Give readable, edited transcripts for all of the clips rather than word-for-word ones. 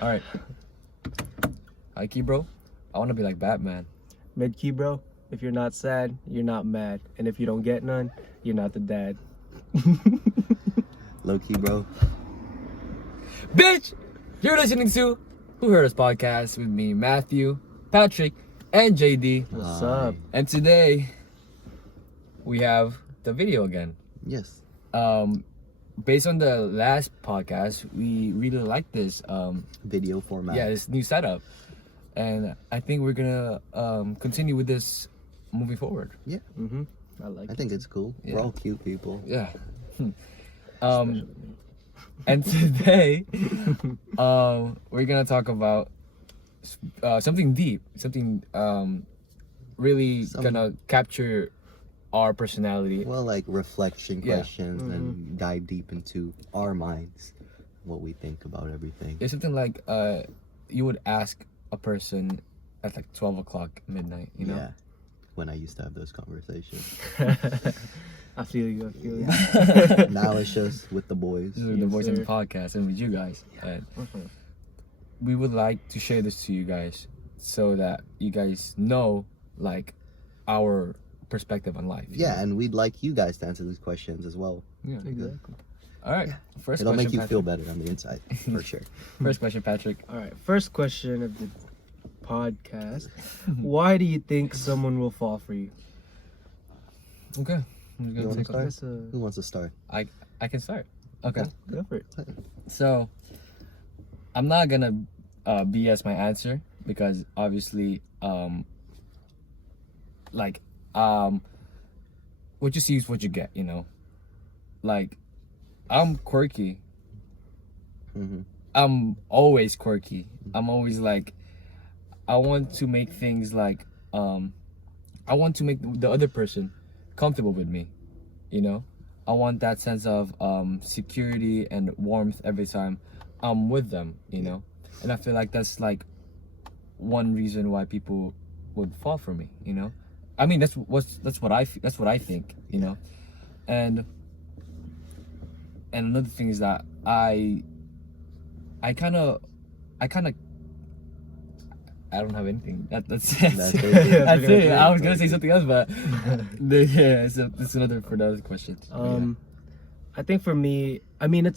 All right. High key, bro. I want to be like Batman. Mid key, bro. If you're not sad, you're not mad. And if you don't get none, you're not the dad. Low key, bro. Bitch! You're listening to Who Heard Us Podcast with me, Matthew, Patrick, and JD. What's up? And today, we have the video again. Yes. Based on the last podcast, we really like this Video format. yeah, this new setup. And I think we're gonna continue with this moving forward. Yeah. Mm-hmm. I like I it. think it's cool. Yeah. We're all cute people. Yeah. And today, we're gonna talk about something deep, something really gonna capture our personality. Well, like reflection Yeah. questions and dive deep into our minds, what we think about everything. It's something like you would ask a person at like 12 o'clock midnight, you know? Yeah. When I used to have those conversations. I feel you. Now it's just with the boys. This is the Yes, voice of the sir. podcast and with you guys. And we would like to share this to you guys so that you guys know like our perspective on life. Yeah, and we'd like you guys to answer these questions as well. Yeah. Exactly. All right. First It'll question, make you Patrick. feel better on the inside, for sure. First question, Patrick. All right. First question of the podcast. Why do you think someone will fall for you? Okay. I'm You gonna wanna take start? That's a... Who wants to start? I can start. Okay. Go for it. So I'm not gonna BS my answer because obviously what you see is what you get, you know. Like I'm quirky. Mm-hmm. I'm always quirky. I'm always like I want to make things like I want to make the other person comfortable with me, you know. I want that sense of security and warmth every time I'm with them, you know. And I feel like that's like one reason why people would fall for me, you know. I mean that's what I think, you know. And another thing is that I kind of I don't have anything. That's it. That's it. That's it. I was gonna say something else, but yeah, it's another for the other question. I think for me, I mean,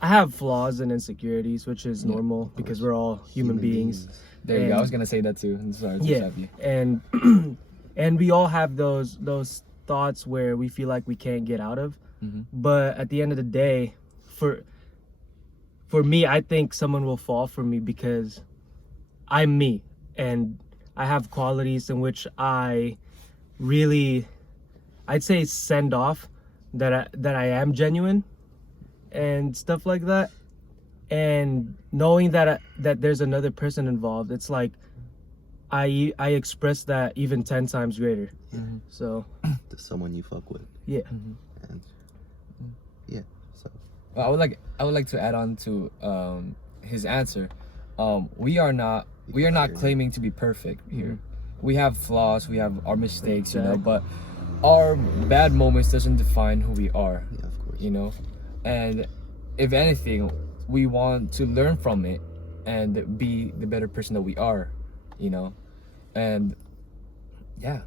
I have flaws and insecurities, which is normal because we're all human beings. There you go. I and- was gonna say that too. I'm sorry to Yeah, stop you. and and we all have those thoughts where we feel like we can't get out of. Mhm. But at the end of the day, for me, I think someone will fall for me because I'm me, and I have qualities in which I really, I'd say, send off that I am genuine and stuff like that. And knowing that there's another person involved, it's like I express that even 10 times greater. Mhm. So To someone you fuck with. yeah. And yeah, so Well, I would like to add on to his answer. We are not claiming to be perfect here. We have flaws, we have our mistakes, you know, Exactly. but our bad moments doesn't define who we are, yeah, of course. you know. And if anything, we want to learn from it and be the better person that we are, you know. And yeah,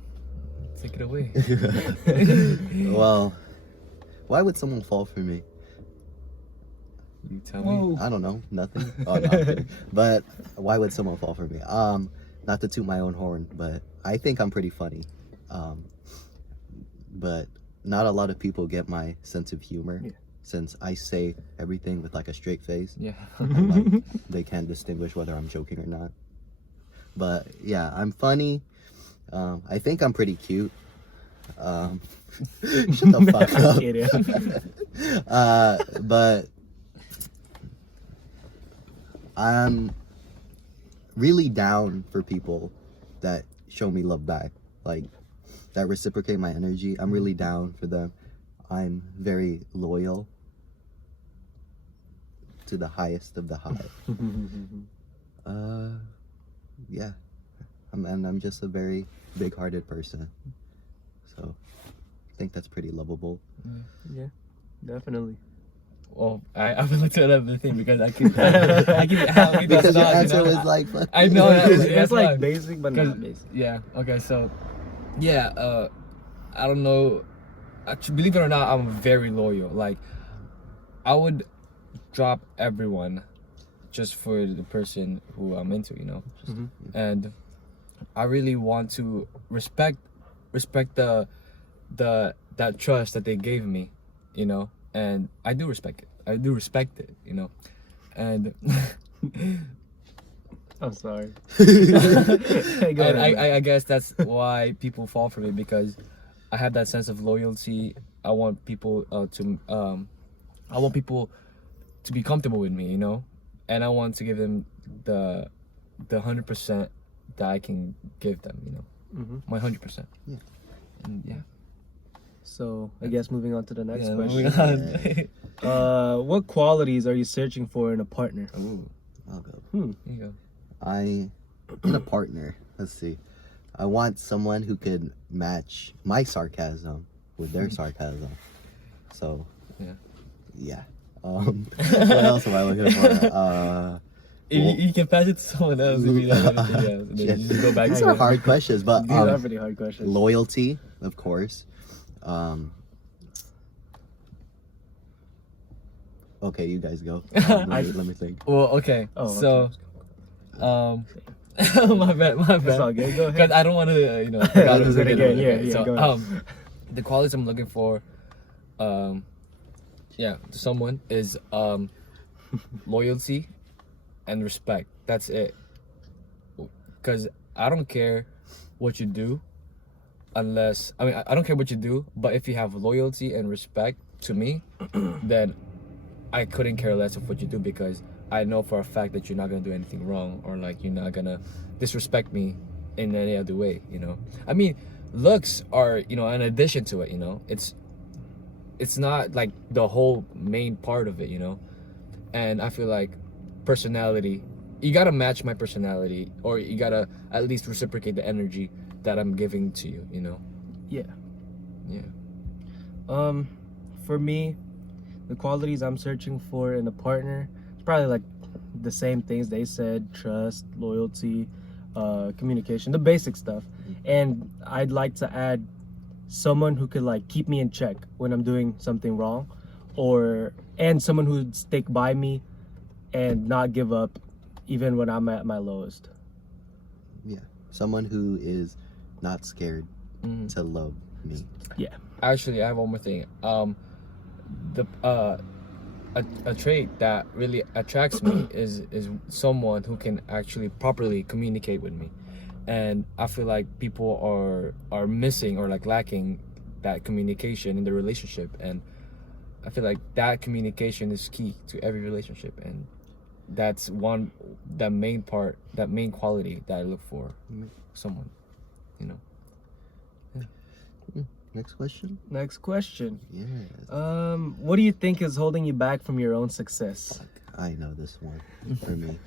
take it away. Well, why would someone fall for me? You tell me. I don't know, nothing. Oh, no, I'm kidding. But why would someone fall for me? Not to toot my own horn, but I think I'm pretty funny. But not a lot of people get my sense of humor, Yeah. since I say everything with like a straight face. Yeah. And, like, they can't distinguish whether I'm joking or not. But yeah, I'm funny. I think I'm pretty cute. Shut the fuck up. Kidding. But I'm really down for people that show me love back, like that reciprocate my energy. I'm really down for them. I'm very loyal to the highest of the high. Yeah, I'm just a very big-hearted person, so I think that's pretty lovable. Yeah, definitely. Well, I would like to another thing because I keep having Because your thoughts, answer you know? was like, fuck I know that it's that's like why. basic, but 'Cause- not basic. Yeah. Okay. So, yeah. I don't know. Actually, believe it or not, I'm very loyal. Like, I would drop everyone just for the person who I'm into. You know. Mhm. And I really want to respect that trust that they gave me, you know, and I do respect it. I do respect it, you know, and I'm sorry. and Go ahead, man. I guess that's why people fall for me because I have that sense of loyalty. I want people I want people to be comfortable with me, you know, and I want to give them the 100% that I can give them, you know, Mhm. my 100%. Yeah. And yeah. So I guess moving on to the next Yeah, question. moving on. What qualities are you searching for in a partner? Ooh, I'll go. here you go. In a partner, let's see. I want someone who could match my sarcasm with their sarcasm. So, Yeah. yeah. What else am I looking for? You can pass it to someone else if you don't have anything else. And then you just go back These to are it. hard questions, but These are pretty hard questions. loyalty, of course. Okay, you guys go. Let me think. Well, okay. Oh, So, okay. my bad. It's all good. Go ahead. Because I don't want to, forgot Lose it again. Yeah, yeah, So, go ahead. the qualities I'm looking for, someone is loyalty and respect. That's it. Because I don't care what you do, unless I don't care what you do, but if you have loyalty and respect to me, then I couldn't care less of what you do because I know for a fact that you're not gonna do anything wrong or like you're not gonna disrespect me in any other way, you know. I mean, looks are, an addition to it, you know. It's not like the whole main part of it, you know. And I feel like personality, you gotta match my personality or you gotta at least reciprocate the energy that I'm giving to you, you know. Yeah. Yeah. For me, the qualities I'm searching for in a partner, it's probably like the same things they said: trust, loyalty, communication, the basic stuff. And I'd like to add someone who could like keep me in check when I'm doing something wrong, and someone who'd stick by me and not give up even when I'm at my lowest. Yeah, someone who is not scared Mhm. to love me. Yeah. Actually, I have one more thing. A trait that really attracts me is someone who can actually properly communicate with me, and I feel like people are missing or like lacking that communication in the relationship, and I feel like that communication is key to every relationship, and that's that main quality that I look for someone, you know. Next question. Next question. Yes. What do you think is holding you back from your own success? I know this one for me.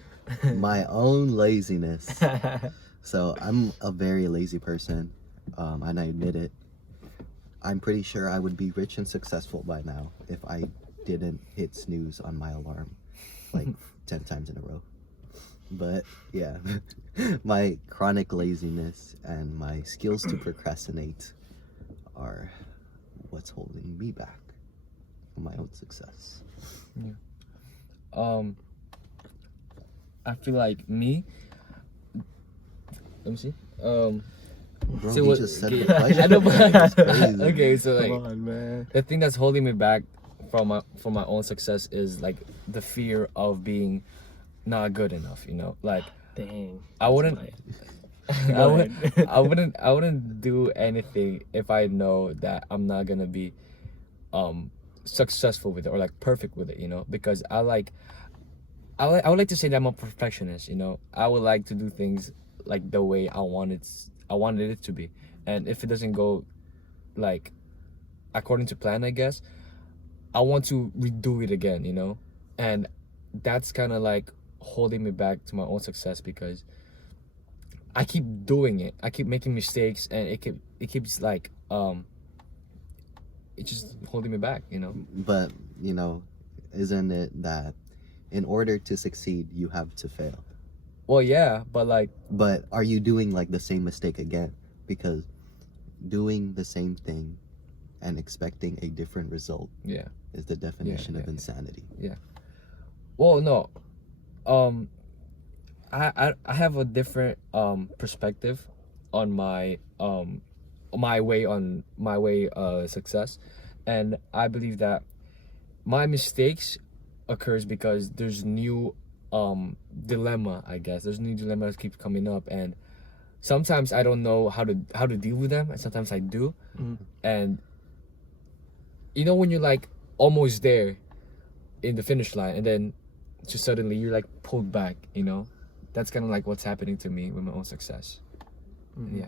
My own laziness. So I'm a very lazy person, and I admit it. I'm pretty sure I would be rich and successful by now if I didn't hit snooze on my alarm like 10 times in a row. But yeah, my chronic laziness and my skills to procrastinate are what's holding me back from my own success. I feel like me. Let me see. Bro, So he what- just said okay, the question. I know, but That's crazy. okay, so like Come on, man. the thing that's holding me back from my own success is like the fear of being not good enough. You know, like Dang. I wouldn't. Go I would. ahead. I wouldn't do anything if I know that I'm not gonna be successful with it or like perfect with it. You know, because I would like to say that I'm a perfectionist. You know, I would like to do things like the way I wanted it to be, and if it doesn't go like according to plan, I guess I want to redo it again. You know, and that's kind of like holding me back to my own success because I keep doing it. I keep making mistakes, and it keeps like it's just holding me back. You know. But you know, isn't it that in order to succeed, you have to fail? Well, yeah, but like, But are you doing like the same mistake again? Because doing the same thing and expecting a different result yeah. is the definition of yeah. insanity. Well, no. Um, I have a different perspective on my way success, and I believe that my mistakes occurs because there's new dilemma, I guess. There's new dilemmas keep coming up, and sometimes I don't know how to deal with them, and sometimes I do. And you know when you're like almost there in the finish line, and then just suddenly you're like pulled back, you know? That's kind of like what's happening to me with my own success. And yeah.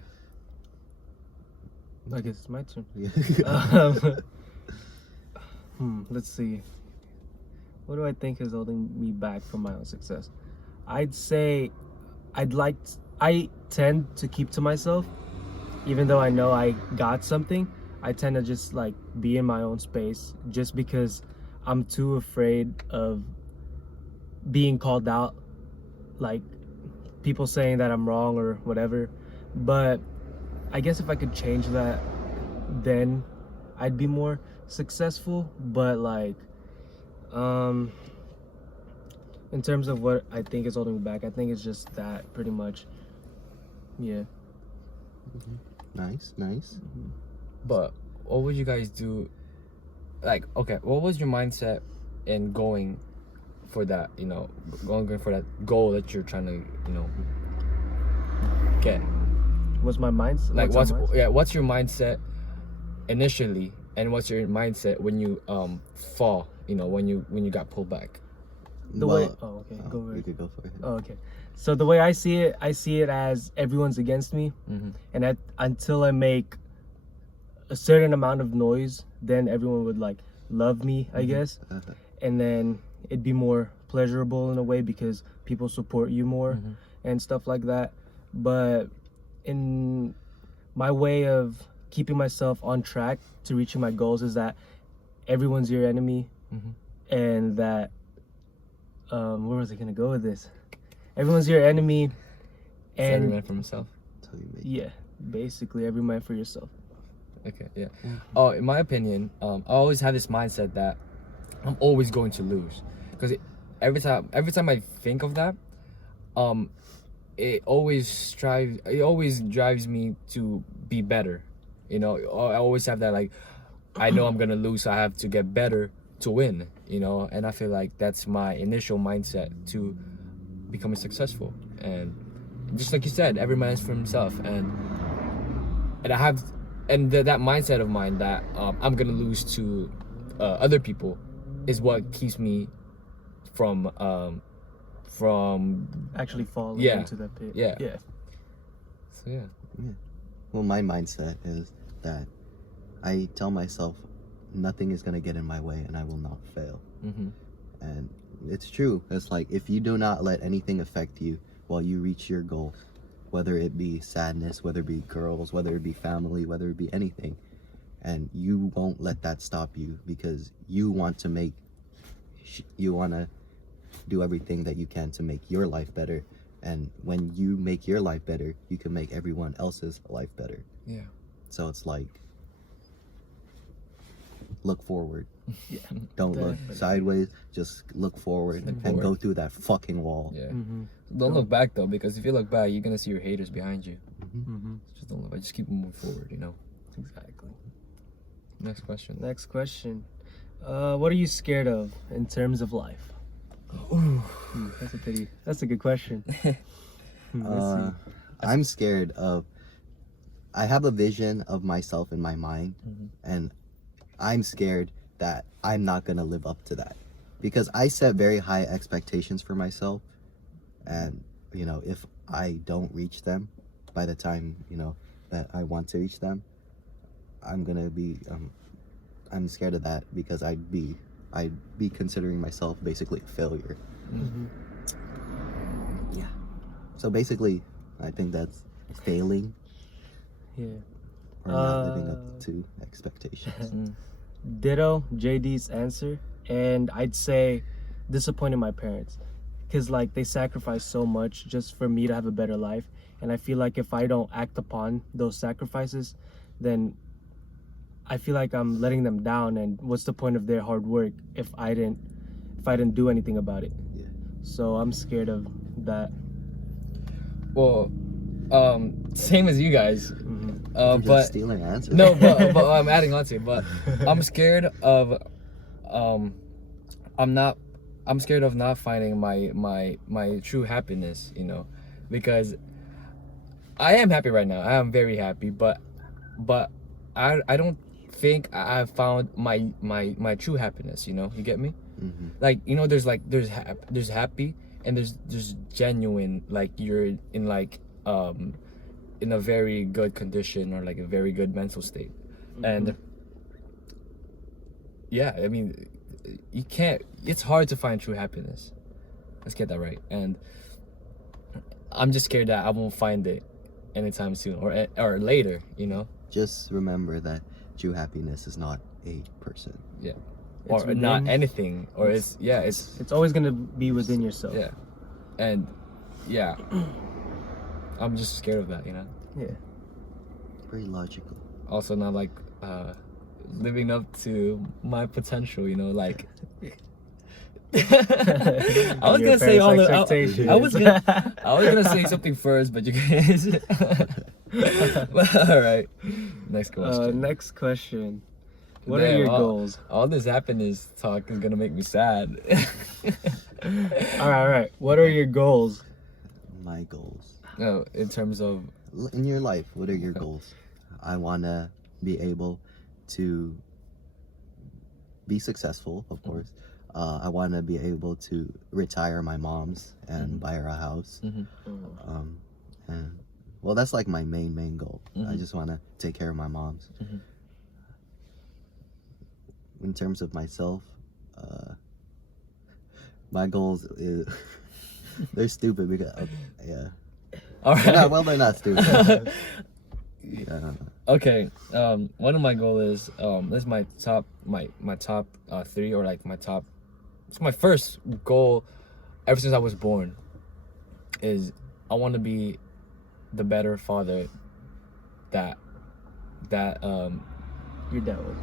I guess it's my turn. Yeah. Let's see. What do I think is holding me back from my own success? I'd say I tend to keep to myself, even though I know I got something. I tend to just like be in my own space just because I'm too afraid of being called out, like people saying that I'm wrong or whatever. But I guess if I could change that, then I'd be more successful. But like, in terms of what I think is holding me back, I think it's just that pretty much. Yeah. Nice. But what would you guys do? Like, okay, what was your mindset in going for that, you know, going for that goal that you're trying to, you know, get? What's my mindset? Like, what's your mindset initially, and what's your mindset when you fall, you know, when you got pulled back? The way. Oh, okay. Go You ahead. could go for it. Oh, okay. So the way I see it as everyone's against me, and until I make a certain amount of noise, then everyone would like love me, I guess, and then it'd be more pleasurable in a way because people support you more and stuff like that. But in my way of keeping myself on track to reaching my goals is that everyone's your enemy, and that where was I gonna go with this? Everyone's your enemy, It's every and man for himself. Until you make yeah, basically every man for yourself. Okay, yeah. Oh, in my opinion, I always have this mindset that I'm always going to lose, because every time I think of that, it always drives me to be better. You know, I always have that, like, I know I'm gonna lose, so I have to get better to win. You know, and I feel like that's my initial mindset to becoming successful. And just like you said, every man is for himself, and I have. And that mindset of mine that I'm gonna lose to other people is what keeps me from Actually falling Yeah. into that pit. Yeah. Yeah. so yeah. Well, my mindset is that I tell myself nothing is going to get in my way and I will not fail. And it's true. It's like if you do not let anything affect you while you reach your goal, whether it be sadness, whether it be girls, whether it be family, whether it be anything, and you won't let that stop you because you want to do everything that you can to make your life better. And when you make your life better, you can make everyone else's life better. Yeah. So it's like, look forward. Yeah. Don't look sideways, just look forward Look and forward. go through that fucking wall. Yeah. Mm-hmm. Don't look back though, because if you look back, you're gonna see your haters behind you. Mm-hmm. Just don't look back. Just keep moving forward. You know. Exactly. Next question. Next question. What are you scared of in terms of life? That's a good question. Let's see. I'm scared of. I have a vision of myself in my mind, and I'm scared that I'm not gonna live up to that, because I set very high expectations for myself, and you know, if I don't reach them by the time, you know, that I want to reach them, I'm gonna be I'm scared of that, because I'd be considering myself basically a failure. Mm-hmm. Yeah. So basically, I think that's failing Yeah. or not living up to expectations. Ditto JD's answer. and I'd say disappointing my parents, because like they sacrificed so much just for me to have a better life, and I feel like if I don't act upon those sacrifices, then I feel like I'm letting them down, and what's the point of their hard work if I didn't do anything about it? Yeah. So I'm scared of that. Well, same as you guys. You're just But stealing answers. no, but I'm adding on to it. But I'm scared of I'm scared of not finding my true happiness, you know, because I am happy right now. I am very happy, but I don't think I've found my true happiness, you know. You get me? Mm-hmm. Like, you know, there's happy, and there's genuine, like you're in like in a very good condition, or like a very good mental state. And yeah, I mean, you can't, it's hard to find true happiness. Let's get that right. And I'm just scared that I won't find it anytime soon, or later, you know. Just remember that true happiness is not a person. Yeah. It's Or not within- anything, or it's It's always gonna be within yourself. yeah. And yeah, I'm just scared of that, you know. Yeah. Very logical. Also not like living up to my potential, you know, like I was Your gonna say all parents' the expectations. I was gonna say something first, but you guys all right, next question. Next question. What Damn, are your all- goals? All this happiness talk is gonna make me sad. All right. What are your goals? My goals. No, in terms of In your life, what are your goals? I want to be able to be successful, of course. I want to be able to retire my mom's and buy her a house. And well, that's like my main goal. I just want to take care of my mom's. In terms of myself, my goals is they're stupid because yeah. all They're not, right. well, they're not stupid. Yeah. Okay, one of my goal is this is my top three, or like my top, it's my first goal ever since I was born, is I want to be the better father that Your dad was.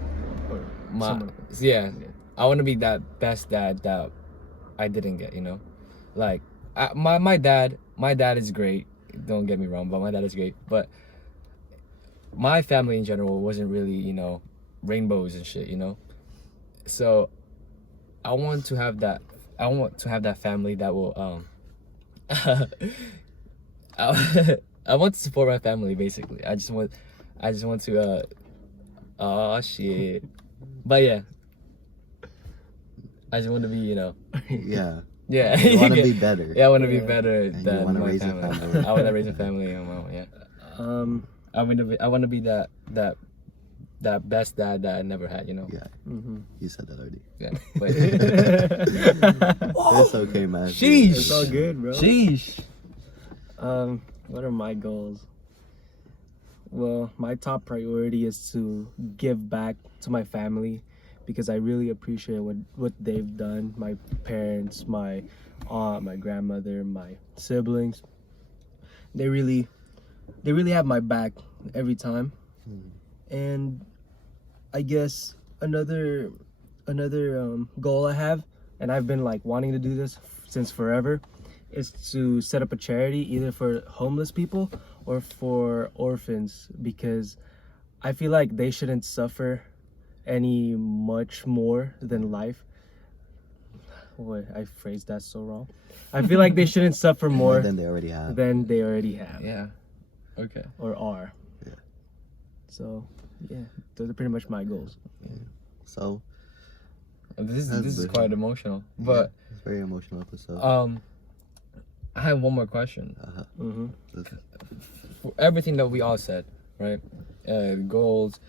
Or my someone. yeah, I want to be that best dad that I didn't get, you know. Like my dad is great, don't get me wrong, but my dad is great, but my family in general wasn't really, you know, rainbows and shit, you know. So I want to have that family that will I want to support my family, basically. I just want to oh shit. But yeah, I just want to be, you know, Yeah. yeah. You want to be better. Yeah, I want to be Yeah. better And you than wanna my raise a family. family. I want to raise a family, and yeah. I want to be that best dad that I never had, you know. Yeah. You said that already. Yeah. But It's okay, man. Sheesh. It's all good, bro. sheesh. What are my goals? Well, my top priority is to give back to my family, because I really appreciate what they've done. My parents, my aunt, my grandmother, my siblings. They really have my back every time. And I guess another goal I have, and I've been like wanting to do this since forever, is to set up a charity either for homeless people or for orphans, because I feel like they shouldn't suffer any much more than life. Wait, I phrased that so wrong. I feel like they shouldn't suffer More more than they already have. than they already have Yeah. Okay. or are. Yeah. So, yeah, those are pretty much my goals. So, This That's is big. quite emotional, yeah, but it's a very emotional episode. I have one more question. Mm-hmm. For everything that we all said, right? Goals.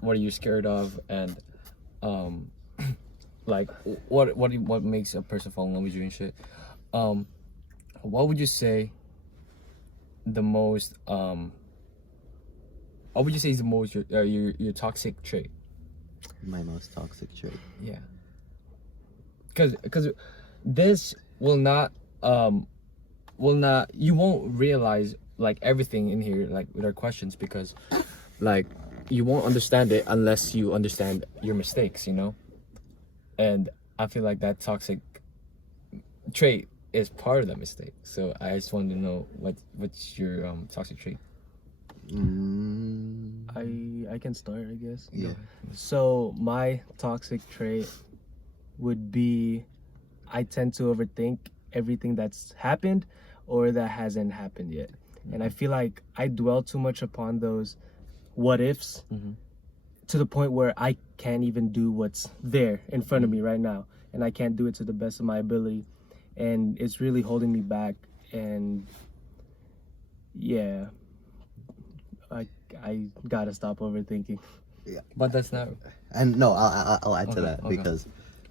What are you scared of? And like what makes a person fall in love with you and shit. What would you say the most what would you say is the most your toxic trait? My most toxic trait. Yeah. because this will not you won't realize like everything in here like with our questions, because like you won't understand it unless you understand your mistakes, you know. And I feel like that toxic trait is part of that mistake. So I just wanted to know what's your toxic trait. I can start, I guess. Yeah. So my toxic trait would be I tend to overthink everything that's happened or that hasn't happened yet. And I feel like I dwell too much upon those what ifs to the point where I can't even do what's there in front of me right now. And I can't do it to the best of my ability. And it's really holding me back. And yeah, I gotta stop overthinking. But that's not. And no, I'll add to that okay. because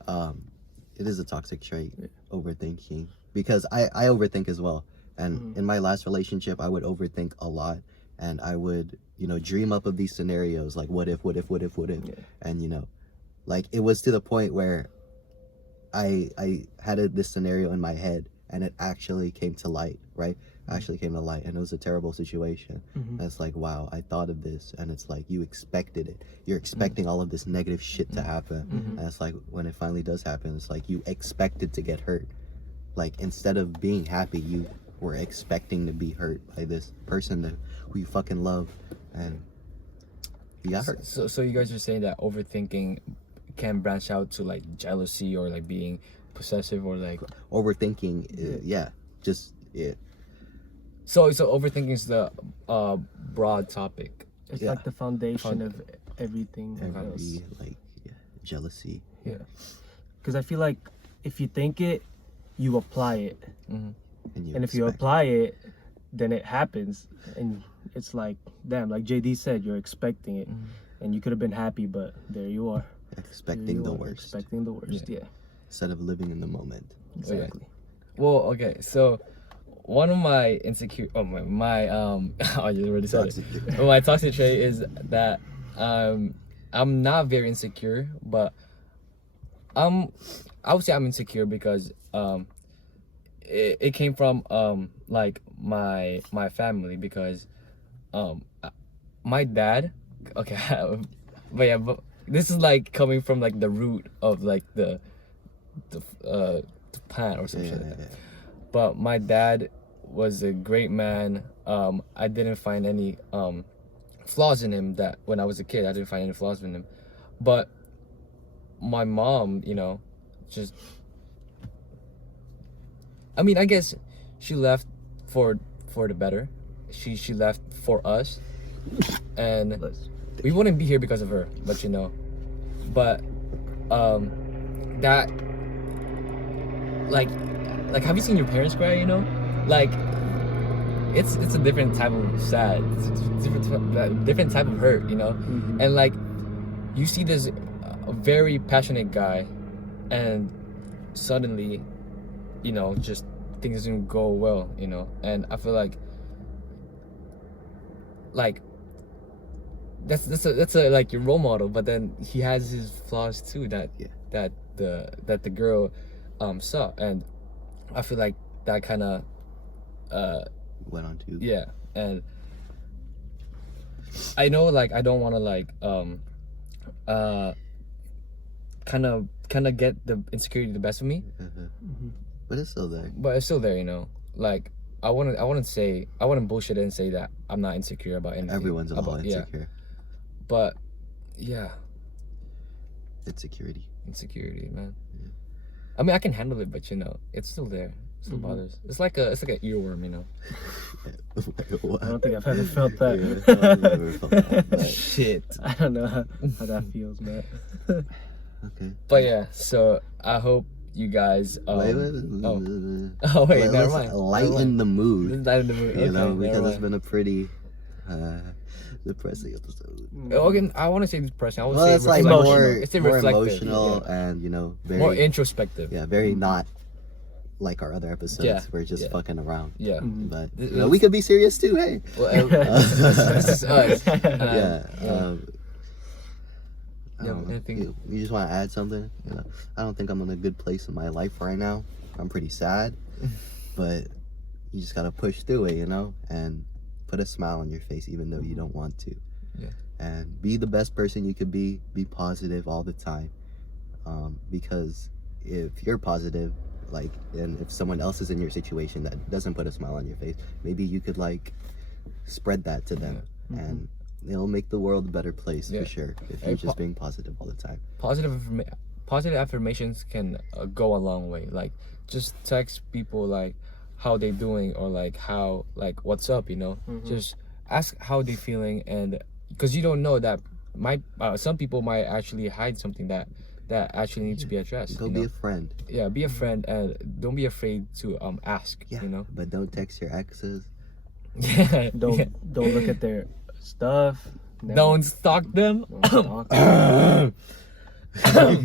it is a toxic trait, overthinking. Because I overthink as well. And in my last relationship, I would overthink a lot. And I would, dream up of these scenarios like what if. Yeah. And, like it was to the point where I had this scenario in my head and it actually came to light, right? Actually came to light, and it was a terrible situation. And it's like, wow, I thought of this, and it's like you expected it. You're expecting all of this negative shit to happen, and it's like when it finally does happen, it's like you expected to get hurt. Like instead of being happy, you were expecting to be hurt by this person who you fucking love, and you got hurt. So you guys are saying that overthinking can branch out to like jealousy or like being possessive or like Overthinking, yeah. So overthinking is the broad topic. It's like the foundation of everything else. Like jealousy. Yeah. Because I feel like if you think it, you apply it. And if you apply it, then it happens. And it's like, damn, like JD said, you're expecting it. And you could have been happy, but there you are. Expecting the worst. Expecting the worst, yeah. Instead of living in the moment. Exactly. Well, okay, so one of my insecure, oh you already said it. My toxic trait is that I'm not very insecure, but I would say I'm insecure because it came from like my family, because my dad, okay, but this is like coming from like the root of like the plant or something like that. But my dad was a great man. I didn't find any flaws in him that when I was a kid. I didn't find any flaws in him. But my mom, just, I mean, I guess she left for the better. She left for us, and we wouldn't be here because of her. But that, like have you seen your parents cry? Like it's a different type of sad. It's a different type of hurt. And like you see this very passionate guy, and suddenly, just things didn't go well. And I feel like that's a like your role model, but then he has his flaws too that the girl saw, and I feel like that kind of went on to and I know like I don't want to like kind of get the insecurity the best of me, but it's still there. Like I wouldn't bullshit it and say that I'm not insecure about anything. Everyone's all insecure. But yeah, insecurity, man. I mean, I can handle it, but it's still there. It still bothers. It's like an earworm, I don't think I've ever felt that. I've never felt that. Shit. I don't know how that feels, man. Okay. But yeah, so I hope you guys. Wait, never mind. Lighten the mood. Lighten the mood. Because it's been a pretty depressing episode. Okay, I want to say depressing. I would Well, say it's like more emotional and very more introspective. Yeah, very not like our other episodes. Yeah, We're just fucking around. Yeah, but we could be serious too. Hey. Well, this is us. I Yeah, don't know. anything? You just want to add something? You know, I don't think I'm in a good place in my life right now. I'm pretty sad, but you just gotta push through it, you know, and put a smile on your face even though you don't want to. Yeah. And be the best person you could be. Be positive all the time, because if you're positive, like, and if someone else is in your situation that doesn't put a smile on your face, maybe you could like spread that to them, and it'll make the world a better place Yeah. for sure. If Hey, you're just being positive all the time. Positive affirmations can go a long way. Like, just text people like how they doing, or like how, like, what's up, you know. Just ask how they feeling, and because you don't know that might some people might actually hide something that actually needs to be addressed. Go you be know? a friend. Yeah, be a friend, and don't be afraid to ask. Yeah, You know. but don't text your exes. Don't look at their stuff. Never- Don't stalk them. don't stalk.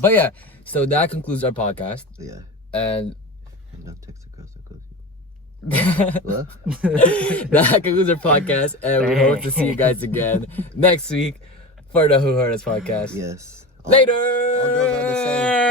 But yeah, so that concludes our podcast, Yeah, and and don't text the girls that close you. that What? concludes our podcast, and we hope to see you guys again next week for the Who Heard Us podcast. Yes. Later. All girls are the same.